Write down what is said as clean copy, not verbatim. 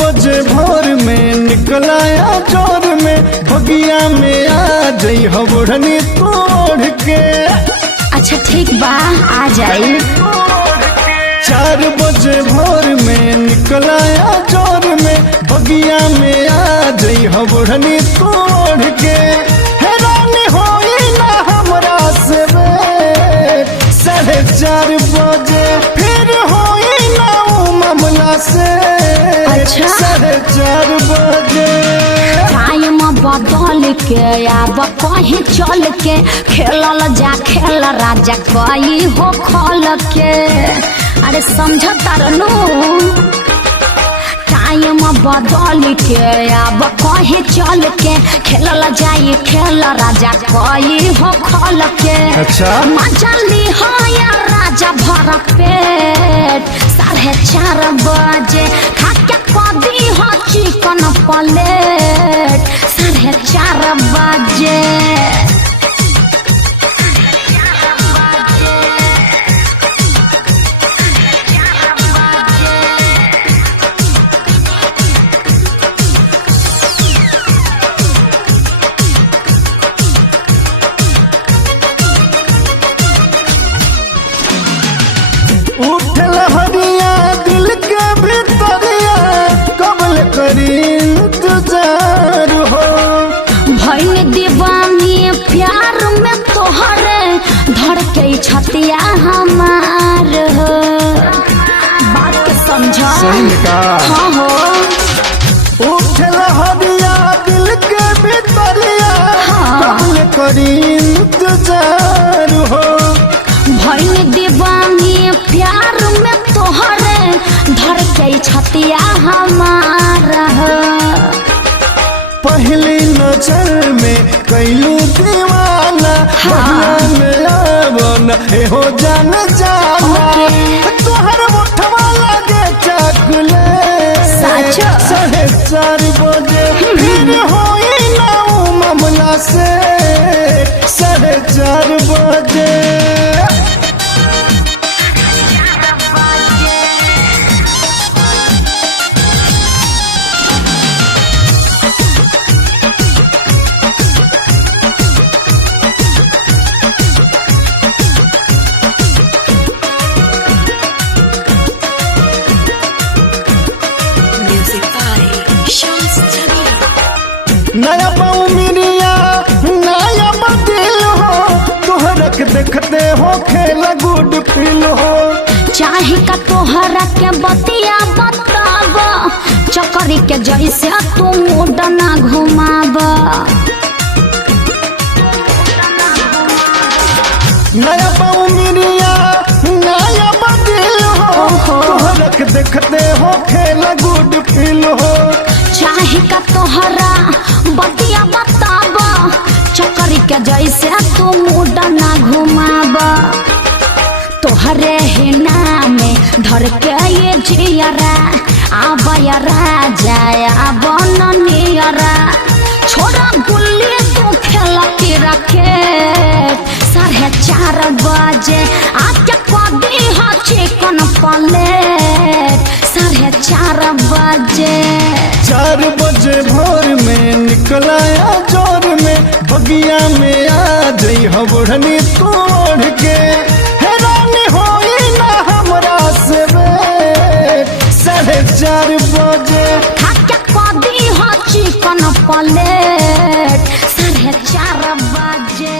बजे भोर में निकलाया जोर में बगिया में आ जई हबड़नी तोड़ के। अच्छा ठीक बा आ जाए। 4 बजे भोर में निकलाया जोर में बगिया में आ जई हबड़नी तोड़ के। हैरान होई ना हमरा से 4:30 बजे फिर होई ना उ मामला से। अच्छा 4:30 बजे टाइम बदल के आब कहीं चल के खेलल जा खेल राजा कई हो खल के। अरे समझ तरनू टाइम बदल के आब कहीं चल के खेलल जाई खेल राजा कई हो खल के। अच्छा मजा ली हो या राजा भर पेट 4:30 बजे खा के कदी हो चिकन प्लेट 4:30 बजे। उठल हरिया दिल के भीतरिया कबल करी इंतजार हो। भइल दीवानी प्यार में तोहरे धड़के छतिया हमार हो। बात के समझा हाँ हो। उठल हरिया दिल के भीतरिया कबल करी इंतजार हो। भइल दीवानी प्यार में तोहरे धड़के छतिया हमार हो। पहली नजर में कैलू दीवाना हो जान जाना तोहर मुठवा लगे चॉकलेट। 4:30 बजे फिर होई ना उ मामला से। 4:30 बजे नया पाऊ मिरिया नया बदिल हो तोहरा के देखते हो खेला गुड फील हो। चाहे का तोहरा के बतिया बताब चकरी के जैसे तू मुडना घुमाब। नया पाऊ मिरिया नया बदिल हो तोहरा के देखते हो खेला गुड फील हो। चाहे का तोहरा बतिया बताब चकरी के जैसे तू मुडना घुमाब। तोहरे ही नाम धर के ये जियरा आबया राजा आब नियरा छोड़ा गुल्ली तू खेल के रखे। 4:30 बजे आके कदी हो चिकन प्लेट 4:30 बजे। 4 बजे भोर में निकलाया जोर में बगिया में आ जई हबड़नी तोड़ के। हैरान होई ना हमरा से 4:30 बजे खा के कदी हो चिकन प्लेट 4:30 बजे।